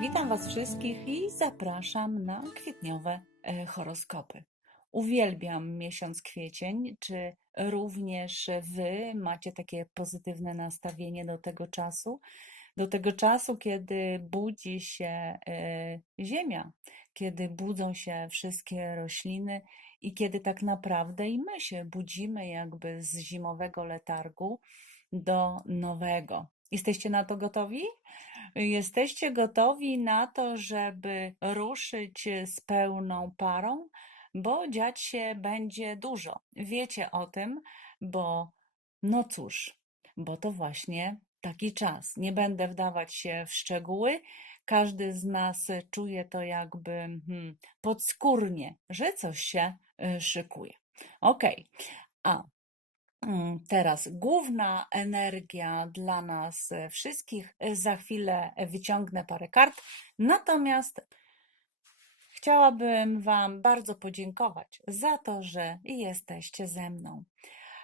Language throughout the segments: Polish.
Witam Was wszystkich i zapraszam na kwietniowe e, horoskopy. Uwielbiam miesiąc kwiecień. Czy również Wy macie takie pozytywne nastawienie do tego czasu? Do tego czasu, kiedy budzi się e, ziemia, kiedy budzą się wszystkie rośliny i kiedy tak naprawdę i my się budzimy jakby z zimowego letargu do nowego. Jesteście na to gotowi? Jesteście gotowi na to, żeby ruszyć z pełną parą, bo dziać się będzie dużo. Wiecie o tym, bo no cóż, bo to właśnie taki czas. Nie będę wdawać się w szczegóły. Każdy z nas czuje to jakby hmm, podskórnie, że coś się y, szykuje. Okej, a Mm, Teraz główna energia dla nas e, wszystkich. E, Za chwilę wyciągnę parę kart. Natomiast chciałabym Wam bardzo podziękować za to, że jesteście ze mną,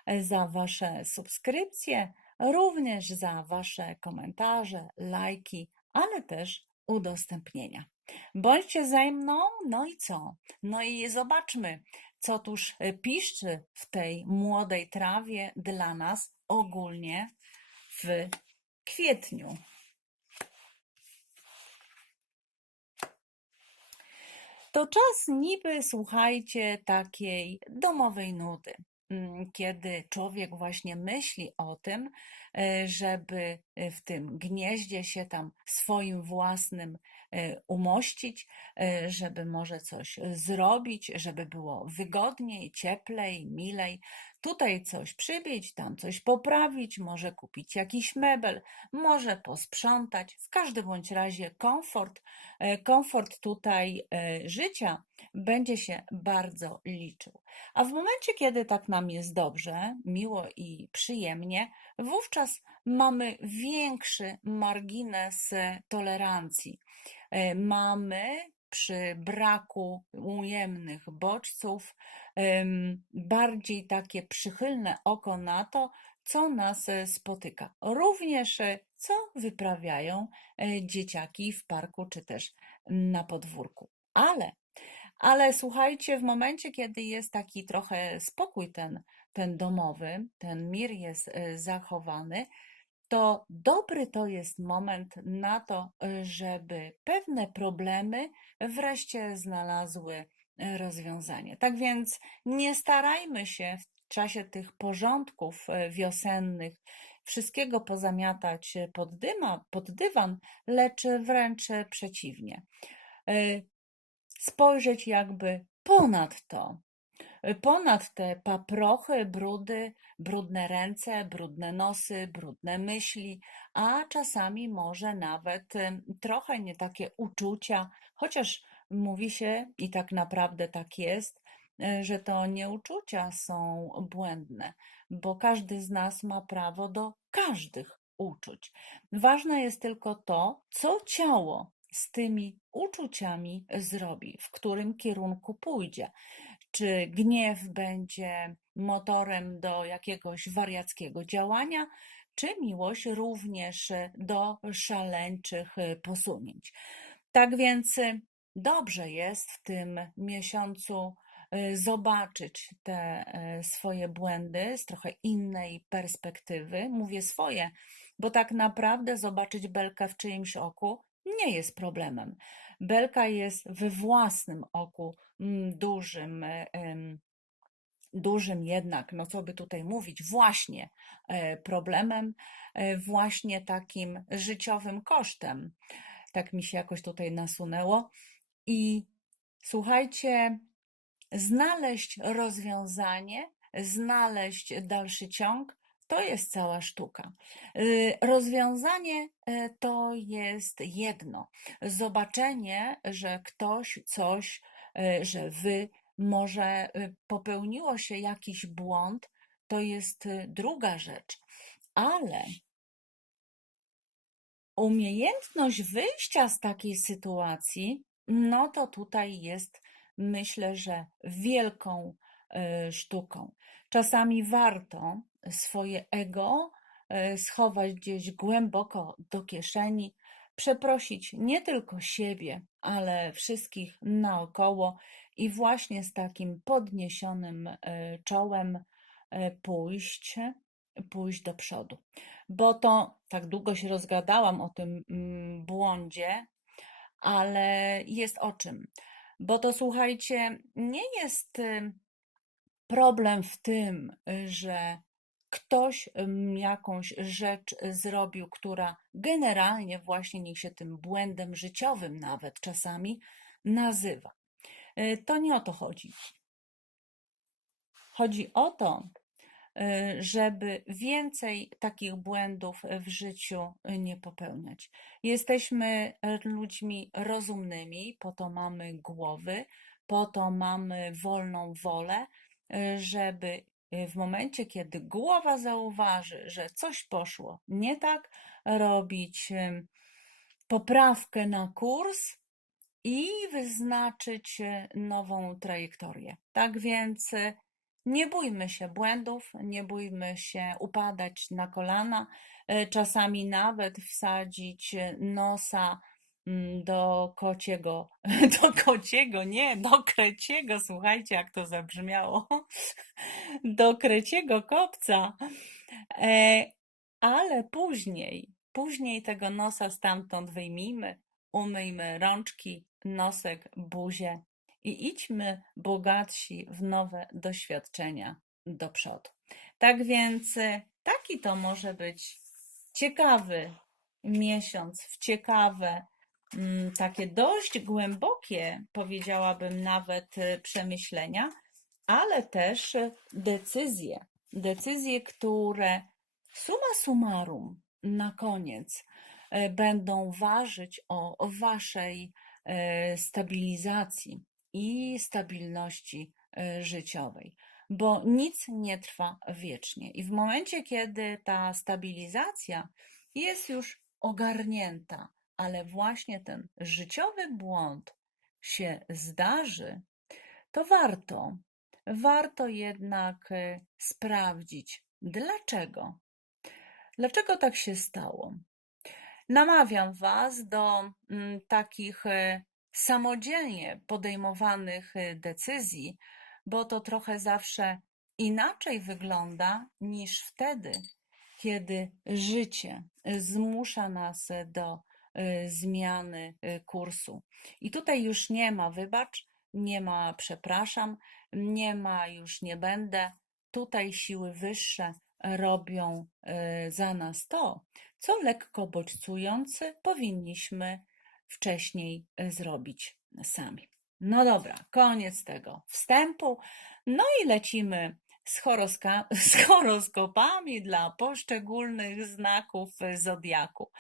e, za Wasze subskrypcje, również za Wasze komentarze, lajki, ale też udostępnienia. Bądźcie ze mną, no i co? No i zobaczmy, co tuż e, piszczy w tej młodej trawie dla nas ogólnie w kwietniu. To czas niby, słuchajcie, takiej domowej nudy, mm, kiedy człowiek właśnie myśli o tym, e, żeby w tym gnieździe się tam swoim własnym umościć, e, żeby może coś zrobić, żeby było wygodniej, cieplej, milej. Tutaj coś przybić, tam coś poprawić, może kupić jakiś mebel, może posprzątać. W każdym bądź razie komfort, e, komfort tutaj życia będzie się bardzo liczył. A w momencie, kiedy tak nam jest dobrze, miło i przyjemnie, wówczas mamy większy margines tolerancji. E, mamy przy braku ujemnych bodźców bardziej takie przychylne oko na to, co nas e, spotyka. Również e, co wyprawiają dzieciaki w parku czy też na podwórku. Ale, ale słuchajcie, w momencie, kiedy jest taki trochę spokój ten, ten domowy, ten mir jest zachowany, to dobry to jest moment na to, żeby pewne problemy wreszcie znalazły rozwiązanie. Tak więc nie starajmy się w czasie tych porządków e, wiosennych wszystkiego pozamiatać pod, dyma, pod dywan, lecz wręcz przeciwnie. E, spojrzeć jakby ponad to, ponad te paprochy, brudy, brudne ręce, brudne nosy, brudne myśli, a czasami może nawet trochę nie takie uczucia, chociaż mówi się i tak naprawdę tak jest, e, że to nie uczucia są błędne, bo każdy z nas ma prawo do każdych uczuć. Ważne jest tylko to, co ciało z tymi uczuciami zrobi, w którym kierunku pójdzie czy gniew będzie motorem do jakiegoś wariackiego działania, czy miłość również do szaleńczych posunięć. Tak więc dobrze jest w tym miesiącu y, zobaczyć te y, swoje błędy z trochę innej perspektywy. Mówię swoje, bo tak naprawdę zobaczyć belkę w czyimś oku nie jest problemem. Belka jest we własnym oku mm, dużym, dużym jednak, no co by tutaj mówić, właśnie e, problemem, e, właśnie takim życiowym kosztem. Tak mi się jakoś tutaj nasunęło. I słuchajcie, znaleźć rozwiązanie, znaleźć dalszy ciąg, to jest cała sztuka. Y, rozwiązanie y, to jest jedno. Zobaczenie, że ktoś coś, y, że wy może popełniło się jakiś błąd, to jest druga rzecz. Ale umiejętność wyjścia z takiej sytuacji, no to tutaj jest, myślę, że wielką sztuką. Czasami warto swoje ego e, schować gdzieś głęboko do kieszeni, przeprosić nie tylko siebie, ale wszystkich naokoło i właśnie z takim podniesionym e, czołem pójść, pójść do przodu. Bo to tak długo się rozgadałam o tym mm, błądzie, ale jest o czym. Bo to słuchajcie, nie jest y, problem w tym, że ktoś jakąś rzecz zrobił, która generalnie właśnie niech się tym błędem życiowym nawet czasami nazywa. Y, To nie o to chodzi. Chodzi o to, y, żeby więcej takich błędów w życiu nie popełniać. Jesteśmy ludźmi rozumnymi, po to mamy głowy, po to mamy wolną wolę, żeby w momencie, kiedy głowa zauważy, że coś poszło nie tak, robić poprawkę na kurs i wyznaczyć y, nową trajektorię. Tak więc y, nie bójmy się błędów, nie bójmy się upadać na kolana, y, czasami nawet wsadzić nosa do kociego, do kociego, nie, do kreciego, słuchajcie, jak to zabrzmiało, do kreciego kopca, E, ale później, później tego nosa stamtąd wyjmijmy, umyjmy rączki, nosek, buzię i idźmy bogatsi w nowe doświadczenia do przodu. Tak więc y, taki to może być ciekawy miesiąc, w ciekawe, mm, takie dość głębokie, powiedziałabym nawet y, przemyślenia, ale też y, decyzje. Decyzje, które summa summarum na koniec e, będą ważyć o, waszej e, stabilizacji i stabilności życiowej, bo nic nie trwa wiecznie. I w momencie, kiedy ta stabilizacja jest już ogarnięta, ale właśnie ten życiowy błąd się zdarzy, to warto, warto jednak e, sprawdzić, dlaczego. Dlaczego tak się stało? Namawiam Was do mm, takich e, samodzielnie podejmowanych e, decyzji, bo to trochę zawsze inaczej wygląda niż wtedy, kiedy życie zmusza nas do zmiany e, kursu. I tutaj już nie ma wybacz, nie ma przepraszam, nie ma już nie będę. Tutaj siły wyższe robią e, za nas to, co lekko bodźcując powinniśmy wcześniej zrobić sami. No dobra, koniec tego wstępu. No i lecimy z, horoska- z horoskopami dla poszczególnych znaków zodiaku.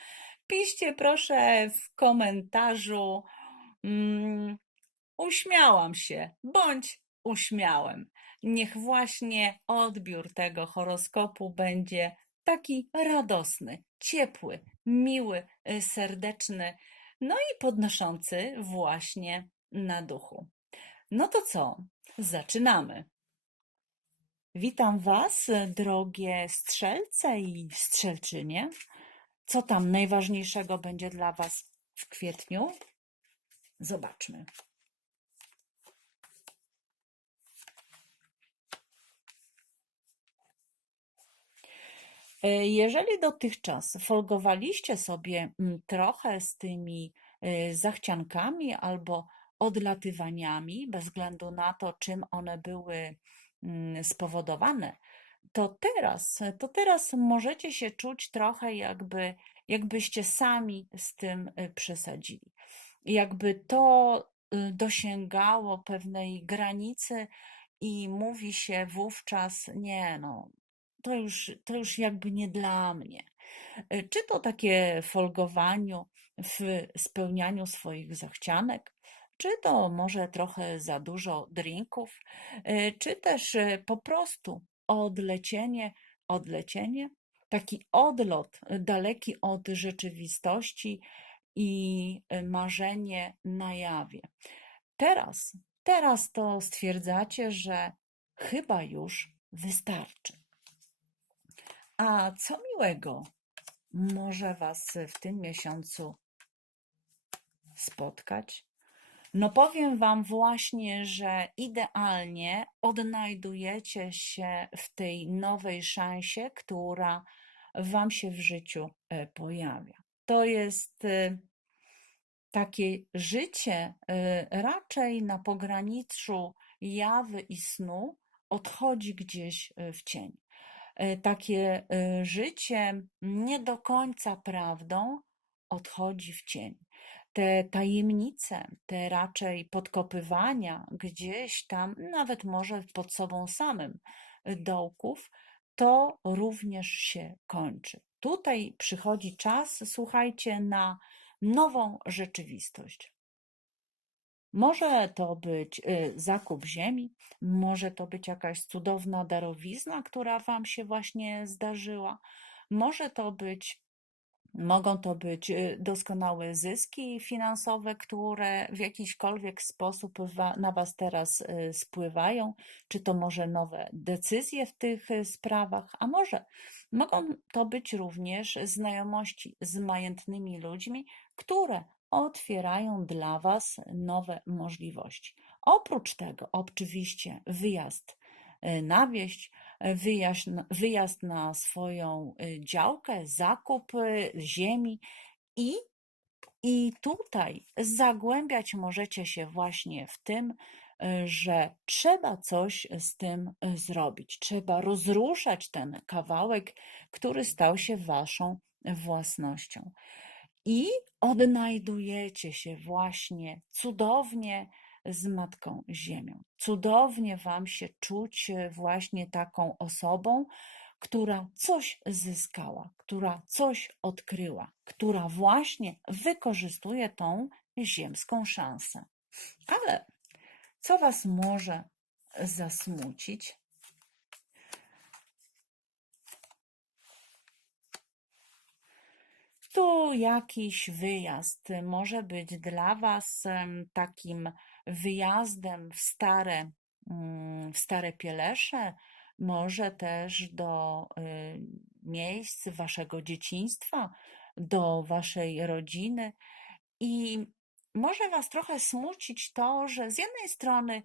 Piszcie proszę w komentarzu. Mm, uśmiałam się, bądź uśmiałem. Niech właśnie odbiór tego horoskopu będzie taki radosny, ciepły, miły, y, serdeczny, no i podnoszący właśnie na duchu. No to co? Zaczynamy. Witam Was, drogie strzelce i strzelczynie. Co tam najważniejszego będzie dla Was w kwietniu? Zobaczmy. E, Jeżeli dotychczas folgowaliście sobie mm, trochę z tymi e, zachciankami albo odlatywaniami, bez względu na to, czym one były mm, spowodowane, to teraz, to teraz możecie się czuć trochę jakby, jakbyście sami z tym e, przesadzili. Jakby to y, dosięgało pewnej granicy i mówi się wówczas, nie no, to już, to już jakby nie dla mnie. E, Czy to takie folgowaniu w spełnianiu swoich zachcianek, czy to może trochę za dużo drinków, czy też po prostu odlecienie, odlecienie, taki odlot e, daleki od rzeczywistości i e, marzenie na jawie. Teraz, teraz to stwierdzacie, że chyba już wystarczy. A co miłego może Was w tym miesiącu spotkać? No powiem Wam właśnie, że idealnie odnajdujecie się w tej nowej szansie, która Wam się w życiu e, pojawia. To jest e, takie życie e, raczej na pograniczu jawy i snu odchodzi gdzieś w cień. Takie życie nie do końca prawdą odchodzi w cień te tajemnice, te raczej podkopywania gdzieś tam, nawet może pod sobą samym y, dołków, to również się kończy. Tutaj przychodzi czas, słuchajcie, na nową rzeczywistość. Może to być y, zakup ziemi, może to być jakaś cudowna darowizna, która Wam się właśnie zdarzyła, może to być Mogą to być y, doskonałe zyski finansowe, które w jakiśkolwiek sposób na Was teraz y, spływają, czy to może nowe decyzje w tych y, sprawach, a może mogą to być również znajomości z majętnymi ludźmi, które otwierają dla Was nowe możliwości. Oprócz tego, oczywiście, wyjazd na wieś, wyjazd, wyjazd na swoją y, działkę, zakup y, ziemi i, i tutaj zagłębiać możecie się właśnie w tym, y, że trzeba coś z tym zrobić. Trzeba rozruszać ten kawałek, który stał się waszą własnością. I odnajdujecie się właśnie cudownie z Matką Ziemią. Cudownie Wam się czuć e, właśnie taką osobą, która coś zyskała, która coś odkryła, która właśnie wykorzystuje tą ziemską szansę. Ale co Was może zasmucić? Tu jakiś wyjazd może być dla Was takim wyjazdem w stare, mm, w stare Pielesze, może też do y, miejsc Waszego dzieciństwa, do Waszej rodziny. I może Was trochę smucić to, że z jednej strony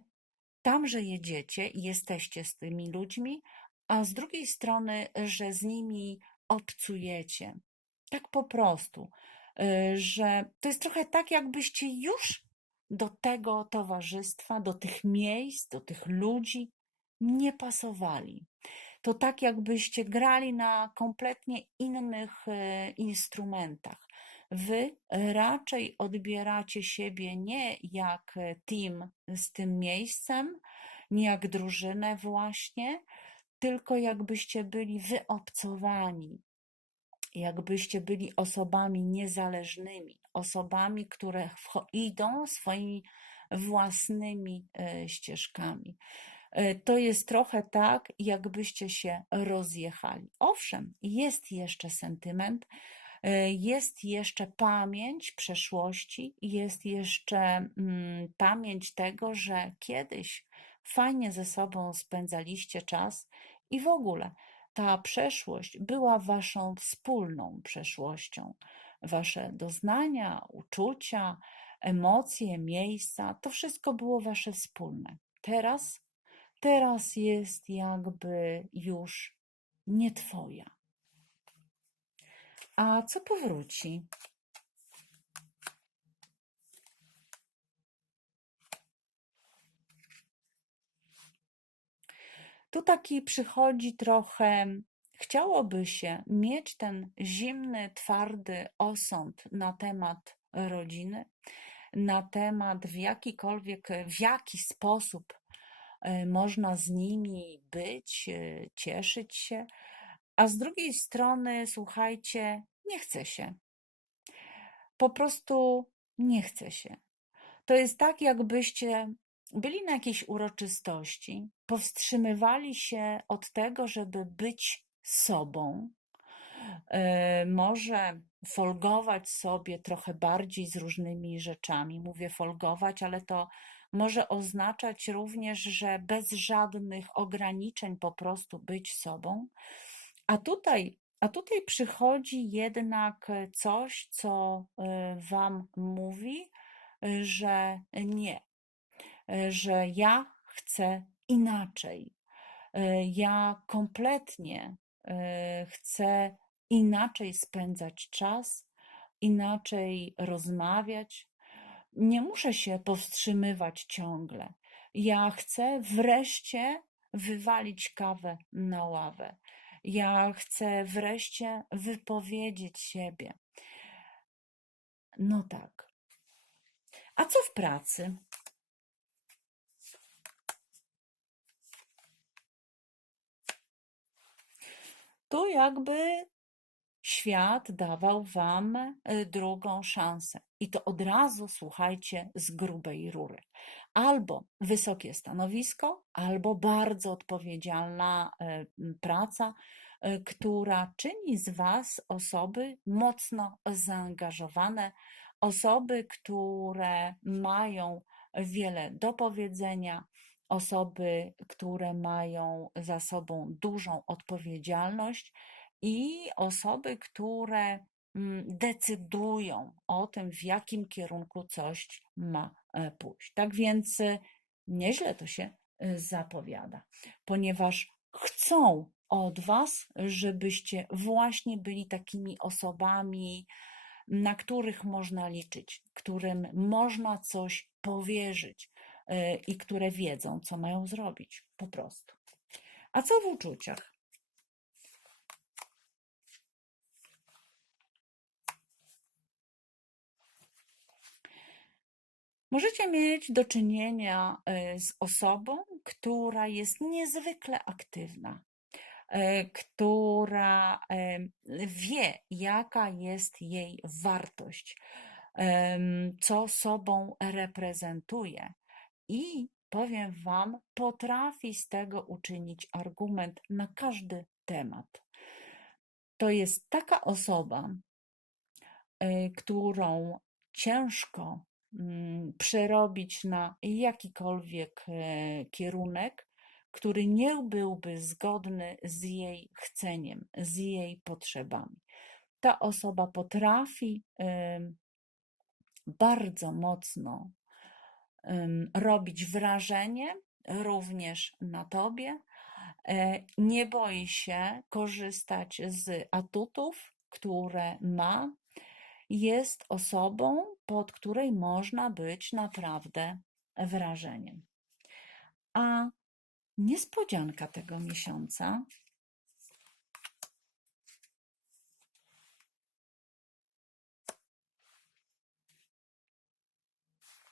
tam, że jedziecie i jesteście z tymi ludźmi, a z drugiej strony, że z nimi obcujecie. Tak po prostu, y, że to jest trochę tak, jakbyście już do tego towarzystwa, do tych miejsc, do tych ludzi nie pasowali. To tak, jakbyście grali na kompletnie innych y, instrumentach. Wy raczej odbieracie siebie nie jak team z tym miejscem, nie jak drużynę, właśnie, tylko jakbyście byli wyobcowani, jakbyście byli osobami niezależnymi, osobami, które idą swoimi własnymi e, ścieżkami. E, to jest trochę tak, jakbyście się rozjechali. Owszem, jest jeszcze sentyment, e, jest jeszcze pamięć przeszłości, jest jeszcze mm, pamięć tego, że kiedyś fajnie ze sobą spędzaliście czas i w ogóle ta przeszłość była waszą wspólną przeszłością. Wasze doznania, uczucia, emocje, miejsca, to wszystko było wasze wspólne. Teraz, teraz jest jakby już nie twoja. A co powróci? Tu taki przychodzi trochę, chciałoby się mieć ten zimny, twardy osąd na temat rodziny, na temat w jakikolwiek, w jaki sposób e, można z nimi być, e, cieszyć się, a z drugiej strony, słuchajcie, nie chce się. Po prostu nie chce się. To jest tak, jakbyście byli na jakiejś uroczystości, powstrzymywali się od tego, żeby być sobą, e, może folgować sobie trochę bardziej z różnymi rzeczami. Mówię folgować, ale to może oznaczać również, że bez żadnych ograniczeń po prostu być sobą. A tutaj, a tutaj przychodzi jednak coś, co e, Wam mówi, że nie, że ja chcę inaczej. Ja kompletnie chcę inaczej spędzać czas, inaczej rozmawiać. Nie muszę się powstrzymywać ciągle. Ja chcę wreszcie wywalić kawę na ławę. Ja chcę wreszcie wypowiedzieć siebie. No tak. A co w pracy? Tu jakby świat dawał wam y, drugą szansę. I to od razu słuchajcie z grubej rury. Albo wysokie stanowisko, albo bardzo odpowiedzialna y, praca, y, która czyni z was osoby mocno zaangażowane, osoby, które mają wiele do powiedzenia, osoby, które mają za sobą dużą odpowiedzialność i osoby, które mm, decydują o tym, w jakim kierunku coś ma e, pójść. Tak więc e, nieźle to się e, zapowiada, ponieważ chcą od Was, żebyście właśnie byli takimi osobami, na których można liczyć, którym można coś powierzyć i które wiedzą, co mają zrobić po prostu. A co w uczuciach? Możecie mieć do czynienia e, z osobą, która jest niezwykle aktywna, e, która e, wie, jaka jest jej wartość, co sobą reprezentuje i powiem Wam, potrafi z tego uczynić argument na każdy temat. To jest taka osoba, którą ciężko Mm, przerobić na jakikolwiek e, kierunek, który nie byłby zgodny z jej chceniem, z jej potrzebami. Ta osoba potrafi bardzo mocno robić wrażenie również na tobie. E, nie boi się korzystać z atutów, które ma, jest osobą, pod której można być naprawdę wrażeniem. A niespodzianka tego miesiąca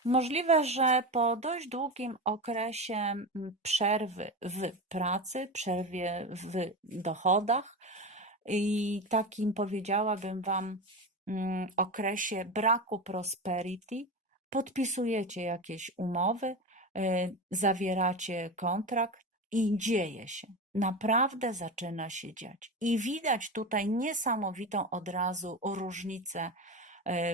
Możliwe, że po dość długim okresie przerwy w pracy, przerwie w dochodach i takim powiedziałabym Wam okresie braku prosperity podpisujecie jakieś umowy, y, zawieracie kontrakt i dzieje się. Naprawdę zaczyna się dziać. I widać tutaj niesamowitą od razu różnicę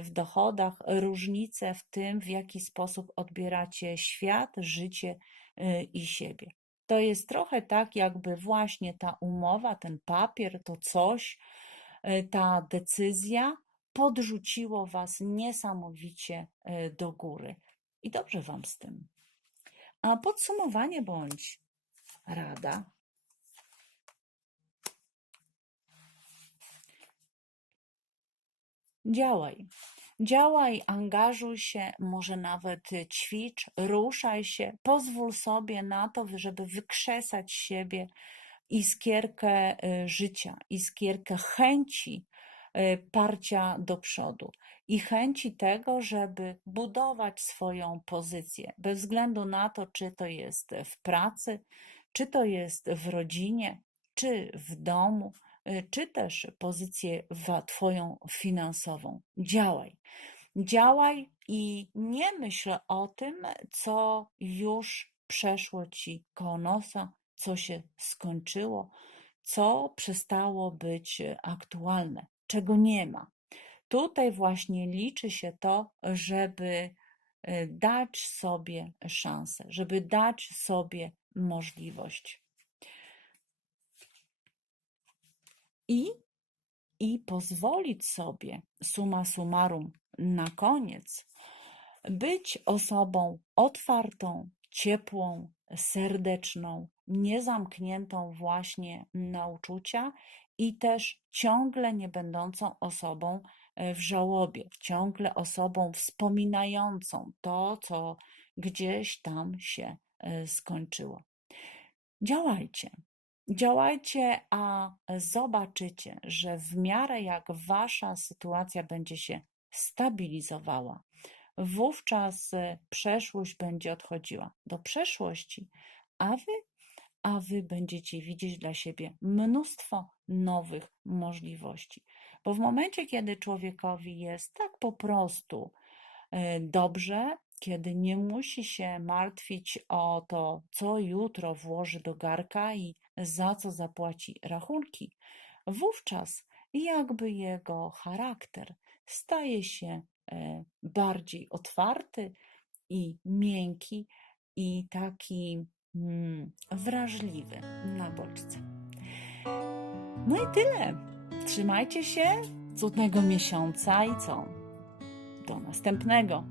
w dochodach, różnicę w tym, w jaki sposób odbieracie świat, życie y, i siebie. To jest trochę tak, jakby właśnie ta umowa, ten papier, to coś, ta decyzja podrzuciło Was niesamowicie e, do góry. I dobrze Wam z tym. A podsumowanie bądź rada. Działaj. Działaj, angażuj się, może nawet ćwicz, ruszaj się, pozwól sobie na to, żeby wykrzesać siebie iskierkę e, życia, iskierkę chęci E, parcia do przodu i chęci tego, żeby budować swoją pozycję, bez względu na to, czy to jest w pracy, czy to jest w rodzinie, czy w domu, czy też pozycję Twoją finansową. Działaj. Działaj i nie myśl o tym, co już przeszło Ci koło nosa, co się skończyło, co przestało być aktualne czego nie ma. Tutaj właśnie liczy się to, żeby e, dać sobie szansę, żeby dać sobie możliwość. I, i pozwolić sobie, suma summarum, na koniec, być osobą otwartą, ciepłą, serdeczną, niezamkniętą właśnie na uczucia i też ciągle nie będącą osobą e, w żałobie, ciągle osobą wspominającą to, co gdzieś tam się e, skończyło. Działajcie. Działajcie, a zobaczycie, że w miarę jak wasza sytuacja będzie się stabilizowała, wówczas e, przeszłość będzie odchodziła do przeszłości, a wy, a wy będziecie widzieć dla siebie mnóstwo nowych możliwości. Bo w momencie, kiedy człowiekowi jest tak po prostu e, dobrze, kiedy nie musi się martwić o to, co jutro włoży do garka i za co zapłaci rachunki, wówczas jakby jego charakter staje się e, bardziej otwarty i miękki i taki mm, wrażliwy na bodźce. No i tyle. Trzymajcie się, cudnego miesiąca i co? Do następnego.